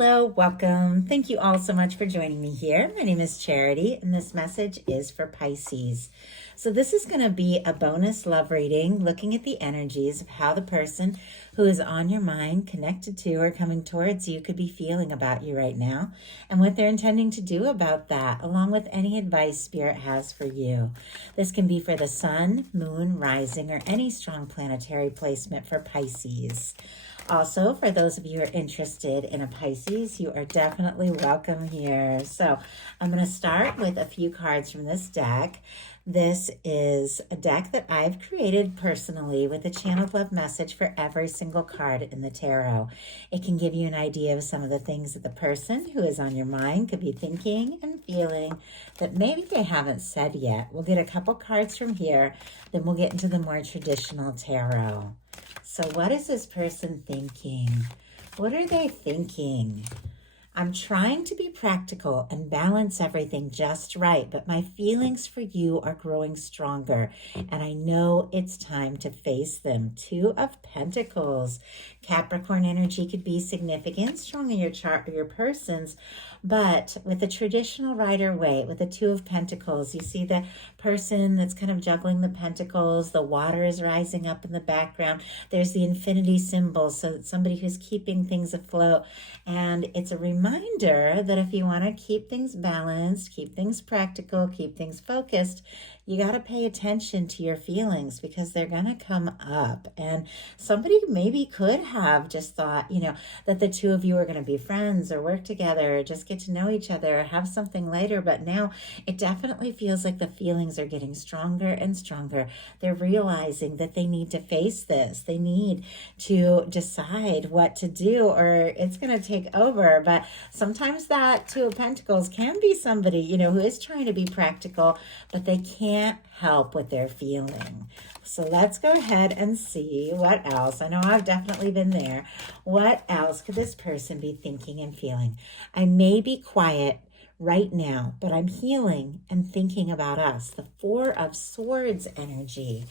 Hello, welcome. Thank you all so much for joining me here. My name is Charity, and this message is for Pisces. So this is going to be a bonus love reading, looking at the energies of how the person who is on your mind, connected to, or coming towards you could be feeling about you right now, and what they're intending to do about that, along with any advice Spirit has for you. This can be for the sun, moon, rising, or any strong planetary placement for Pisces. Also, for those of you who are interested in a Pisces, you are definitely welcome here. So I'm going to start with a few cards from this deck. This is a deck that I've created personally with a channeled love message for every single card in the tarot. It can give you an idea of some of the things that the person who is on your mind could be thinking and feeling that maybe they haven't said yet. We'll get a couple cards from here, then we'll get into the more traditional tarot. So what is this person thinking? What are they thinking? I'm trying to be practical and balance everything just right, but my feelings for you are growing stronger, and I know it's time to face them. Two of Pentacles. Capricorn energy could be significant, strong in your chart or your person's, but with the traditional Rider-Waite, with the Two of Pentacles, you see the person that's kind of juggling the pentacles, the water is rising up in the background, there's the infinity symbol, so it's somebody who's keeping things afloat, and it's a reminder that if you want to keep things balanced, keep things practical, keep things focused, you got to pay attention to your feelings because they're going to come up. And somebody maybe could have just thought, that the two of you are going to be friends or work together or just get to know each other or have something later. But now it definitely feels like the feelings are getting stronger and stronger. They're realizing that they need to face this. They need to decide what to do or it's going to take over. But sometimes that Two of Pentacles can be somebody, who is trying to be practical, but they can't help what they're feeling. So let's go ahead and see what else. I know I've definitely been there. What else could this person be thinking and feeling? I may be quiet right now, but I'm healing and thinking about us. The Four of Swords energy.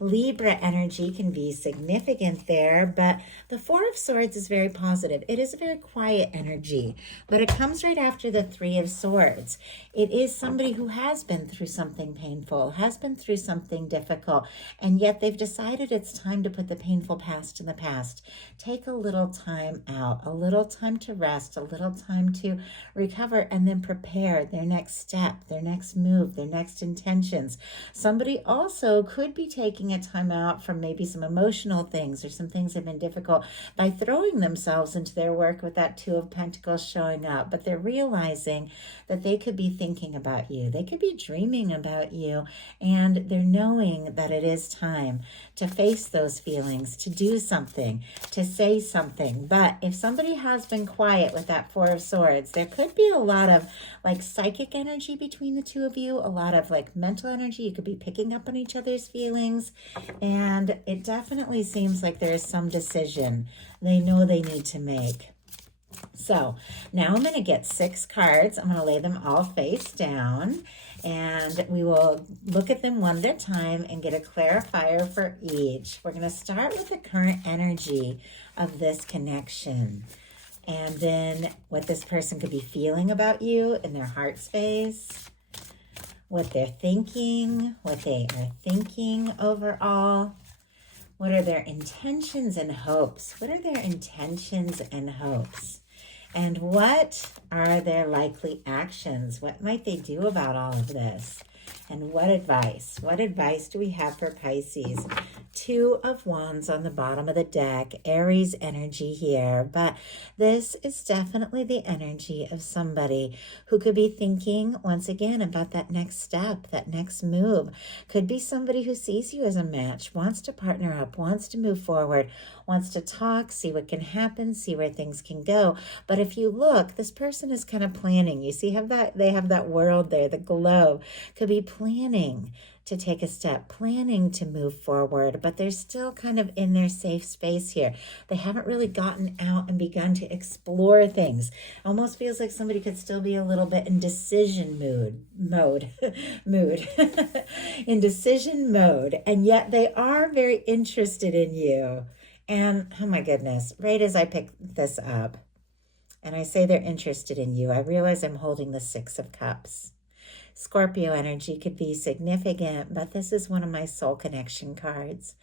Libra energy can be significant there, but the Four of Swords is very positive. It is a very quiet energy, but it comes right after the Three of Swords. It is somebody who has been through something painful, has been through something difficult, and yet they've decided it's time to put the painful past in the past. Take a little time out, a little time to rest, a little time to recover, and then prepare their next step, their next move, their next intentions. Somebody also could be taking a time out from maybe some emotional things or some things that have been difficult by throwing themselves into their work with that Two of Pentacles showing up. But they're realizing that they could be thinking about you. They could be dreaming about you. And they're knowing that it is time to face those feelings, to do something, to say something. But if somebody has been quiet with that Four of Swords, there could be a lot of psychic energy between the two of you, a lot of mental energy. You could be picking up on each other's feelings. And it definitely seems like there is some decision they know they need to make. So now I'm going to get 6 cards. I'm going to lay them all face down and we will look at them one at a time and get a clarifier for each. We're going to start with the current energy of this connection and then what this person could be feeling about you in their heart space, what they're thinking, what they are thinking overall. What are their intentions and hopes? What are their intentions and hopes? And what are their likely actions? What might they do about all of this? And what advice? What advice do we have for Pisces? Two of Wands on the bottom of the deck, Aries energy here, but this is definitely the energy of somebody who could be thinking once again about that next step, that next move. Could be somebody who sees you as a match, wants to partner up, wants to move forward, wants to talk, see what can happen, see where things can go. But if you look, this person is kind of planning. You see they have that world there, the globe, could be planning to take a step, planning to move forward, but they're still kind of in their safe space here. They haven't really gotten out and begun to explore things. Almost feels like somebody could still be a little bit in decision mode, in decision mode, and yet they are very interested in you. And oh my goodness, right as I pick this up, And I say they're interested in you. I realize I'm holding the Six of Cups. Scorpio energy could be significant, but this is one of my soul connection cards.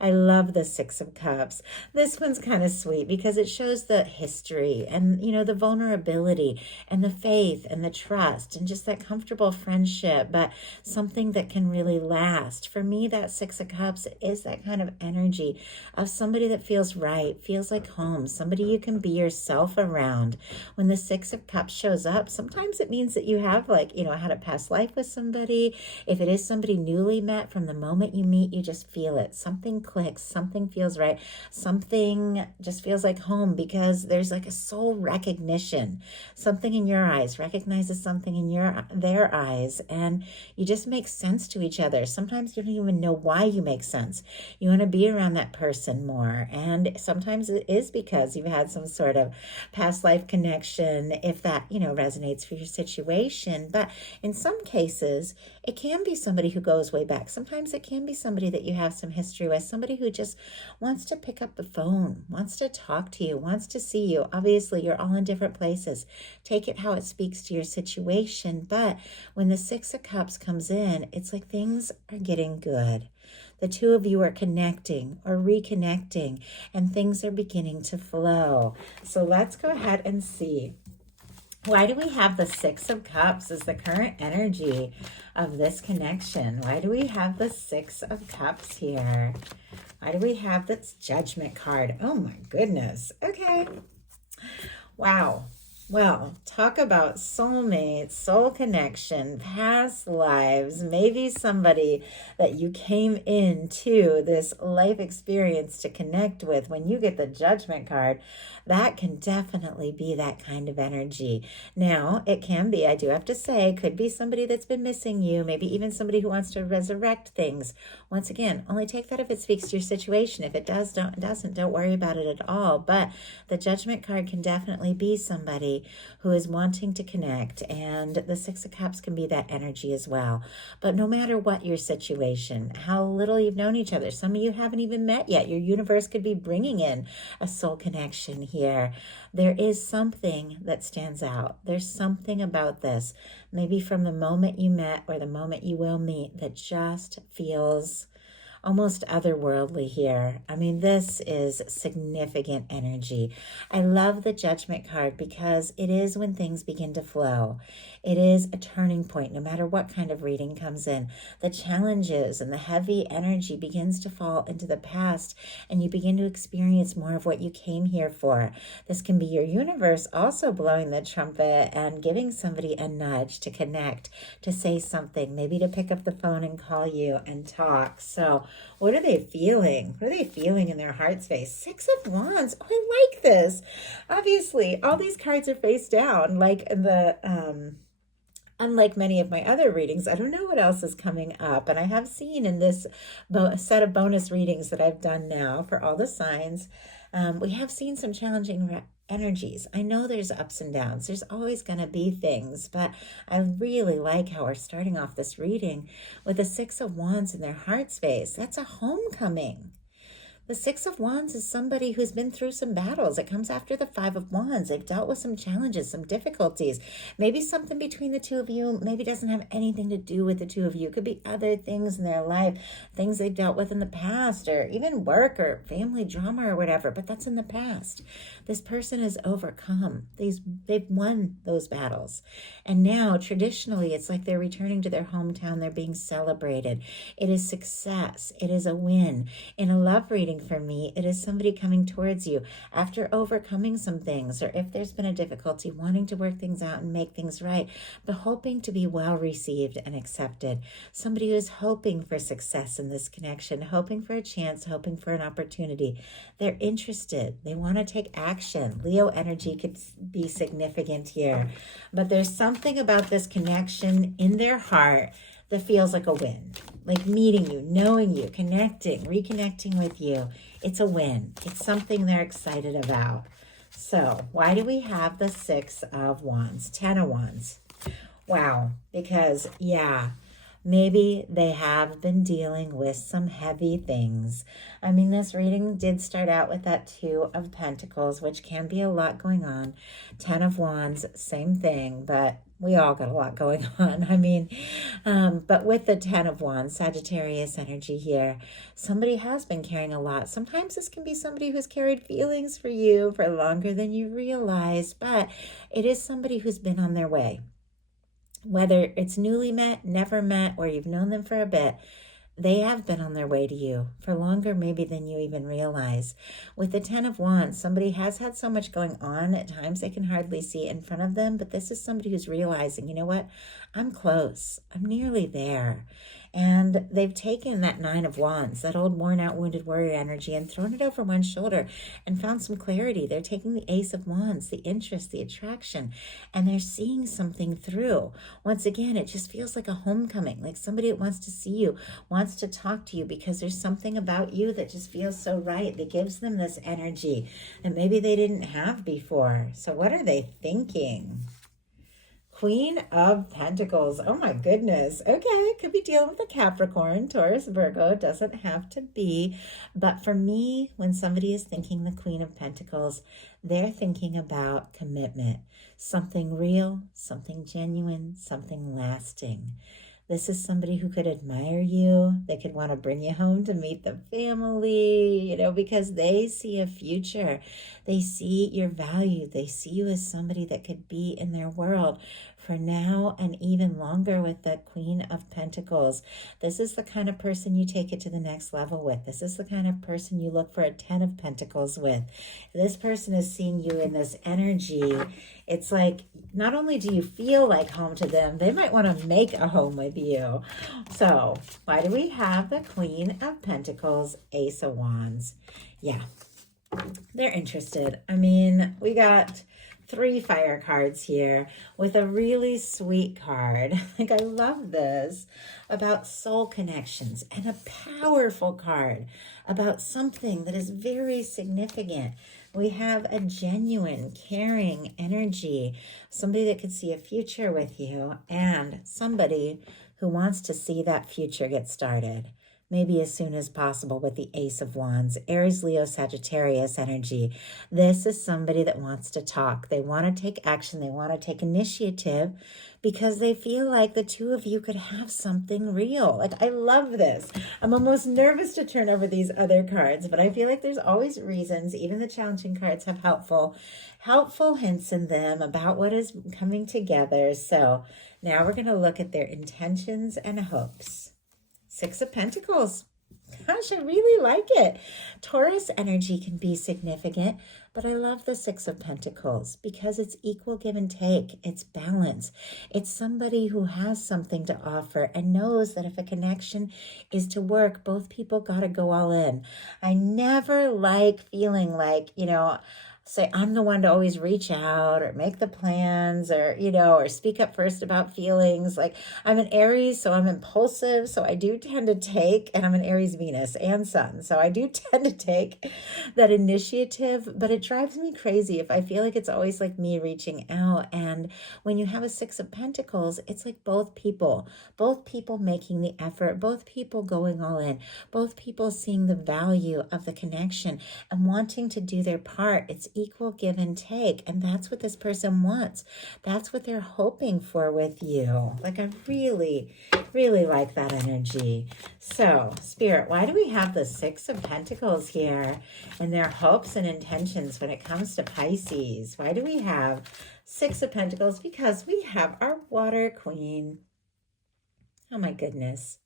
I love the Six of Cups. This one's kind of sweet because it shows the history and, the vulnerability and the faith and the trust and just that comfortable friendship, but something that can really last. For me, that Six of Cups is that kind of energy of somebody that feels right, feels like home, somebody you can be yourself around. When the Six of Cups shows up, sometimes it means that you have had a past life with somebody. If it is somebody newly met, from the moment you meet, you just feel it. Something clicks, something feels right, something just feels like home because there's like a soul recognition. Something in your eyes recognizes something in their eyes, and you just make sense to each other. Sometimes you don't even know why you make sense. You want to be around that person more, and sometimes it is because you've had some sort of past life connection, if that resonates for your situation. But in some cases, it can be somebody who goes way back. Sometimes it can be somebody that you have some history with, somebody who just wants to pick up the phone, wants to talk to you, wants to see you. Obviously, you're all in different places. Take it how it speaks to your situation. But when the Six of Cups comes in, it's like things are getting good. The two of you are connecting or reconnecting, and things are beginning to flow. So let's go ahead and see. Why do we have the Six of Cups as the current energy of this connection? Why do we have the Six of Cups here? Why do we have this Judgment card? Oh my goodness. Okay. Wow. Well, talk about soulmates, soul connection, past lives, maybe somebody that you came into this life experience to connect with. When you get the Judgment card, that can definitely be that kind of energy. Now, it can be, I do have to say, could be somebody that's been missing you, maybe even somebody who wants to resurrect things. Once again, only take that if it speaks to your situation. If it doesn't, don't worry about it at all. But the Judgment card can definitely be somebody who is wanting to connect, and the Six of Cups can be that energy as well. But no matter what your situation, how little you've known each other, some of you haven't even met yet, your universe could be bringing in a soul connection here. There is something that stands out. There's something about this, maybe from the moment you met or the moment you will meet, that just feels almost otherworldly here. I mean, this is significant energy. I love the Judgment card because it is when things begin to flow. It is a turning point, no matter what kind of reading comes in. The challenges and the heavy energy begins to fall into the past, and you begin to experience more of what you came here for. This can be your universe also blowing the trumpet and giving somebody a nudge to connect, to say something, maybe to pick up the phone and call you and talk. So what are they feeling? What are they feeling in their heart space? Six of Wands. Oh, I like this. Obviously, all these cards are face down, like unlike many of my other readings. I don't know what else is coming up. And I have seen in this set of bonus readings that I've done now for all the signs, we have seen some challenging energies. I know there's ups and downs. There's always going to be things, but I really like how we're starting off this reading with the Six of Wands in their heart space. That's a homecoming. The Six of Wands is somebody who's been through some battles. It comes after the Five of Wands. They've dealt with some challenges, some difficulties. Maybe something between the two of you maybe doesn't have anything to do with the two of you. It could be other things in their life, things they've dealt with in the past, or even work or family drama or whatever, but that's in the past. This person has overcome. They've won those battles. And now, traditionally, it's like they're returning to their hometown. They're being celebrated. It is success. It is a win. In a love reading, for me, it is somebody coming towards you after overcoming some things, or if there's been a difficulty, wanting to work things out and make things right, but hoping to be well received and accepted. Somebody who is hoping for success in this connection, hoping for a chance, hoping for an opportunity. They're interested. They want to take action. Leo energy could be significant here, but there's something about this connection in their heart that feels like a win, like meeting you, knowing you, connecting, reconnecting with you. It's a win. It's something they're excited about. So why do we have the Six of Wands, Ten of Wands? Wow, because Maybe they have been dealing with some heavy things. I mean, this reading did start out with that Two of Pentacles, which can be a lot going on. Ten of Wands, same thing, but we all got a lot going on. I mean, but with the Ten of Wands, Sagittarius energy here, somebody has been carrying a lot. Sometimes this can be somebody who's carried feelings for you for longer than you realize, but it is somebody who's been on their way. Whether it's newly met, never met, or you've known them for a bit, they have been on their way to you for longer maybe than you even realize. With the Ten of Wands, somebody has had so much going on. At times they can hardly see it in front of them, but this is somebody who's realizing, you know what? I'm close. I'm nearly there. And they've taken that Nine of Wands, that old worn out wounded warrior energy, and thrown it over one shoulder and found some clarity. They're taking the Ace of Wands, the interest, the attraction, and they're seeing something through. Once again, it just feels like a homecoming, like somebody that wants to see you, wants to talk to you because there's something about you that just feels so right, that gives them this energy that maybe they didn't have before. So what are they thinking? Queen of Pentacles. Oh my goodness. Okay, could be dealing with a Capricorn, Taurus, Virgo. Doesn't have to be. But for me, when somebody is thinking the Queen of Pentacles, they're thinking about commitment. Something real, something genuine, something lasting. This is somebody who could admire you. They could want to bring you home to meet the family, because they see a future. They see your value. They see you as somebody that could be in their world for now and even longer with the Queen of Pentacles. This is the kind of person you take it to the next level with. This is the kind of person you look for a Ten of Pentacles with. This person is seeing you in this energy. It's like, not only do you feel like home to them, they might want to make a home with you. So why do we have the Queen of Pentacles, Ace of Wands? Yeah, they're interested. I mean, we got 3 fire cards here with a really sweet card. Like, I love this, about soul connections, and a powerful card about something that is very significant. We have a genuine, caring energy, somebody that could see a future with you, and somebody who wants to see that future get started. Maybe as soon as possible with the Ace of Wands, Aries, Leo, Sagittarius energy. This is somebody that wants to talk. They want to take action. They want to take initiative because they feel like the two of you could have something real. Like, I love this. I'm almost nervous to turn over these other cards, but I feel like there's always reasons. Even the challenging cards have helpful hints in them about what is coming together. So now we're going to look at their intentions and hopes. Six of Pentacles. Gosh, I really like it. Taurus energy can be significant, but I love the Six of Pentacles because it's equal give and take. It's balance. It's somebody who has something to offer and knows that if a connection is to work, both people got to go all in. I never like feeling like, say I'm the one to always reach out or make the plans or, or speak up first about feelings. Like, I'm an Aries, so I'm impulsive. So I do tend to take, and I'm an Aries Venus and Sun. So I do tend to take that initiative, but it drives me crazy if I feel like it's always like me reaching out. And when you have a Six of Pentacles, it's like both people making the effort, both people going all in, both people seeing the value of the connection and wanting to do their part. It's equal give and take, and that's what this person wants. That's what they're hoping for with you. Like, I really, really like that energy. So, Spirit, why do we have the Six of Pentacles here and their hopes and intentions when it comes to Pisces? Why do we have Six of Pentacles? Because we have our water queen. Oh my goodness.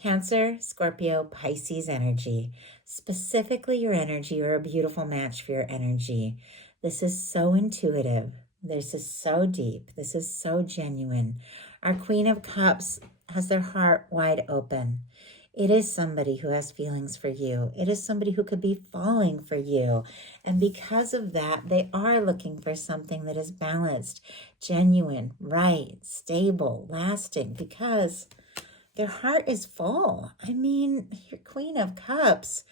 Cancer, Scorpio, Pisces energy. Specifically your energy, you're a beautiful match for your energy. This is so intuitive. This is so deep. This is so genuine. Our Queen of Cups has their heart wide open. It is somebody who has feelings for you. It is somebody who could be falling for you. And because of that, they are looking for something that is balanced, genuine, right, stable, lasting, because their heart is full. I mean, your Queen of Cups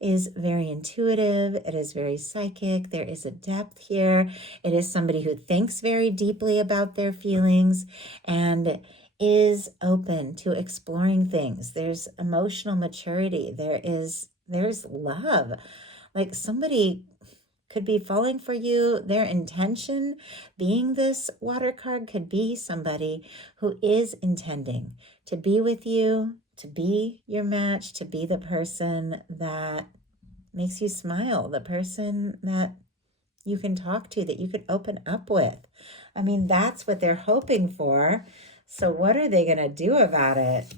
is very intuitive. It is very psychic. There is a depth here. It is somebody who thinks very deeply about their feelings. And is open to exploring things. There's emotional maturity. There's love. Like somebody could be falling for you. Their intention being this water card could be somebody who is intending to be with you, to be your match, to be the person that makes you smile, the person that you can talk to, that you can open up with. I mean, that's what they're hoping for. So what are they going to do about it?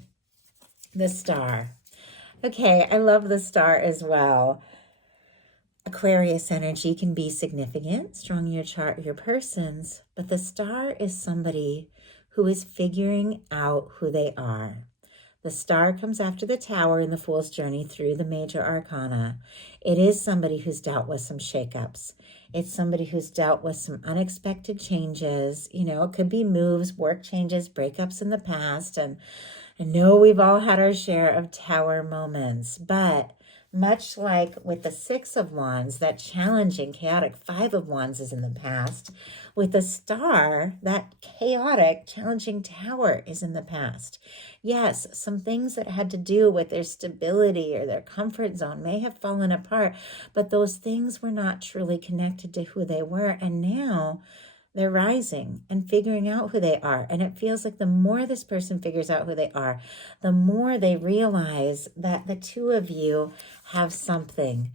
The Star. Okay, I love the Star as well. Aquarius energy can be significant, strong in your chart, your persons, but the Star is somebody who is figuring out who they are. The Star comes after the Tower in the Fool's Journey through the major arcana. It is somebody who's dealt with some shakeups. It's somebody who's dealt with some unexpected changes. You know, it could be moves, work changes, breakups in the past. And I know we've all had our share of Tower moments, but much like with the Six of Wands, that challenging, chaotic Five of Wands is in the past. With the Star, that chaotic, challenging Tower is in the past. Yes, some things that had to do with their stability or their comfort zone may have fallen apart, but those things were not truly connected to who they were. And now they're rising and figuring out who they are. And it feels like the more this person figures out who they are, the more they realize that the two of you have something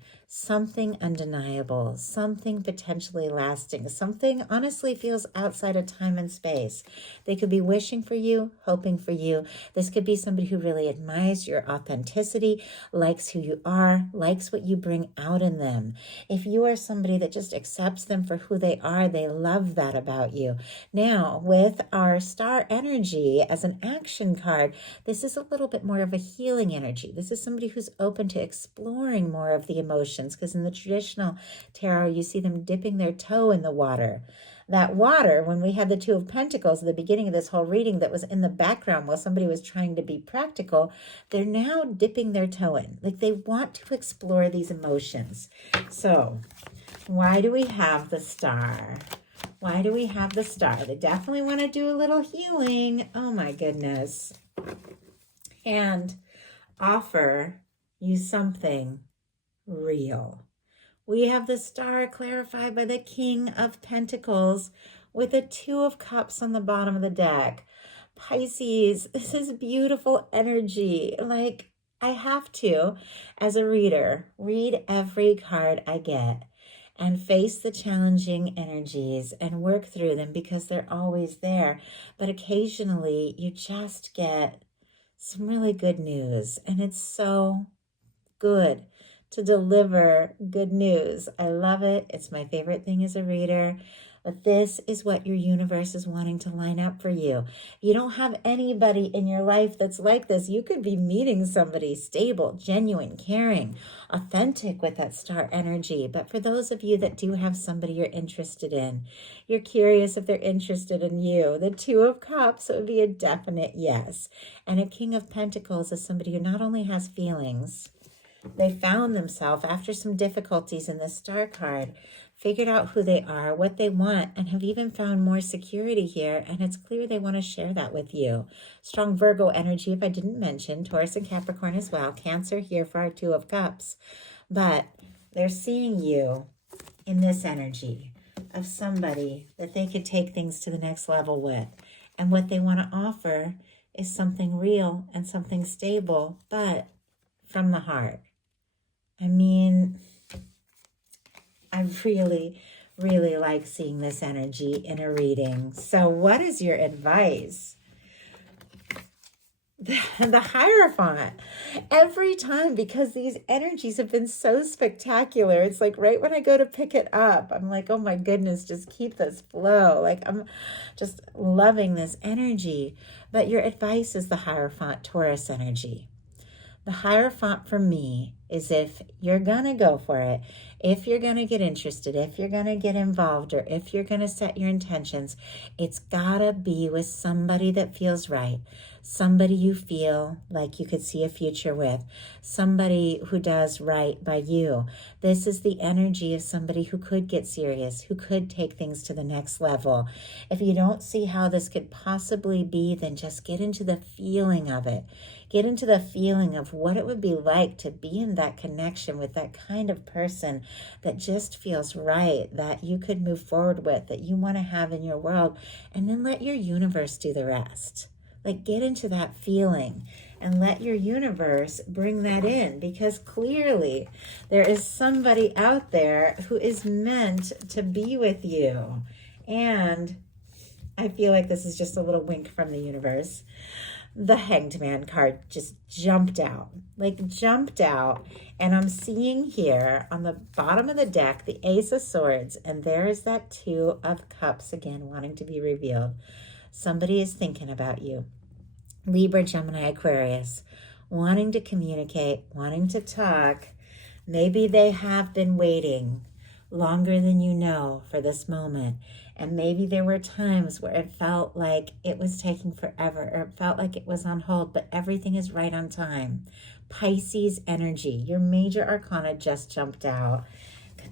undeniable, something potentially lasting, something honestly feels outside of time and space. They could be wishing for you, hoping for you. This could be somebody who really admires your authenticity, likes who you are, likes what you bring out in them. If you are somebody that just accepts them for who they are, they love that about you. Now, with our Star energy as an action card, this is a little bit more of a healing energy. This is somebody who's open to exploring more of the emotions, because in the traditional tarot, you see them dipping their toe in the water. That water, when we had the Two of Pentacles at the beginning of this whole reading that was in the background while somebody was trying to be practical, they're now dipping their toe in. Like they want to explore these emotions. So why do we have the Star? Why do we have the Star? They definitely want to do a little healing. Oh my goodness. And offer you something real. We have the Star clarified by the King of Pentacles with a Two of Cups on the bottom of the deck. Pisces, this is beautiful energy. Like, I have to, as a reader, read every card I get and face the challenging energies and work through them because they're always there. But occasionally you just get some really good news, and it's so good to deliver good news. I love it. It's my favorite thing as a reader. But this is what your universe is wanting to line up for you. You don't have anybody in your life that's like this. You could be meeting somebody stable, genuine, caring, authentic with that Star energy. But for those of you that do have somebody you're interested in, you're curious if they're interested in you, the Two of Cups would be a definite yes. And a King of Pentacles is somebody who not only has feelings, they found themselves after some difficulties in the Star card, figured out who they are, what they want, and have even found more security here. And it's clear they want to share that with you. Strong Virgo energy, if I didn't mention, Taurus and Capricorn as well. Cancer here for our Two of Cups. But they're seeing you in this energy of somebody that they could take things to the next level with. And what they want to offer is something real and something stable, but from the heart. I mean, I really, really like seeing this energy in a reading. So what is your advice? The Hierophant. Every time, because these energies have been so spectacular, it's like right when I go to pick it up, I'm like, oh my goodness, just keep this flow. Like I'm just loving this energy. But your advice is the Hierophant Taurus energy. The Hierophant for me is if you're going to go for it, if you're going to get interested, if you're going to get involved, or if you're going to set your intentions, it's got to be with somebody that feels right, somebody you feel like you could see a future with, somebody who does right by you. This is the energy of somebody who could get serious, who could take things to the next level. If you don't see how this could possibly be, then just get into the feeling of it. Get into the feeling of what it would be like to be in that connection with that kind of person that just feels right, that you could move forward with, that you want to have in your world, and then let your universe do the rest. Like, get into that feeling and let your universe bring that in, because clearly there is somebody out there who is meant to be with you. And I feel like this is just a little wink from the universe. The Hanged Man card just jumped out, and I'm seeing here on the bottom of the deck the Ace of Swords, and there is that Two of Cups again wanting to be revealed. Somebody is thinking about you. Libra, Gemini, Aquarius, wanting to communicate, wanting to talk. Maybe they have been waiting longer than you know for this moment. And maybe there were times where it felt like it was taking forever, or it felt like it was on hold, but everything is right on time. Pisces energy, your major arcana just jumped out,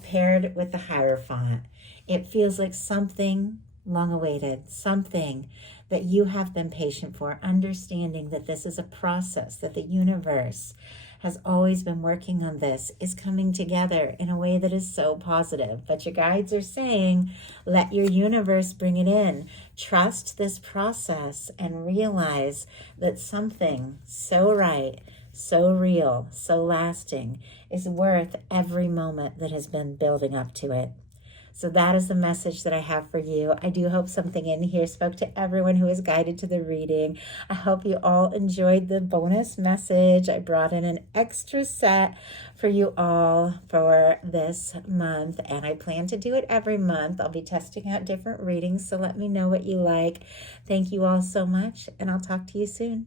paired with the Hierophant. It feels like something long awaited, something that you have been patient for, understanding that this is a process, that the universe has always been working on this, is coming together in a way that is so positive. But your guides are saying, let your universe bring it in. Trust this process and realize that something so right, so real, so lasting is worth every moment that has been building up to it. So that is the message that I have for you. I do hope something in here spoke to everyone who is guided to the reading. I hope you all enjoyed the bonus message. I brought in an extra set for you all for this month, and I plan to do it every month. I'll be testing out different readings, so let me know what you like. Thank you all so much, and I'll talk to you soon.